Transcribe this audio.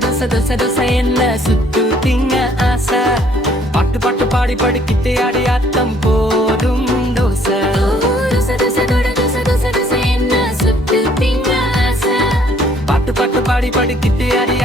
தோசை தோசை தோசை என்ன சுட்டு திங்க ஆசை பாட்டு பாட்டு பாடி படிக்கிட்டு ஆடி ஆட்டம் போடும் தோசை பாட்டு பாட்டு பாடி படிக்கிட்டு ஆடி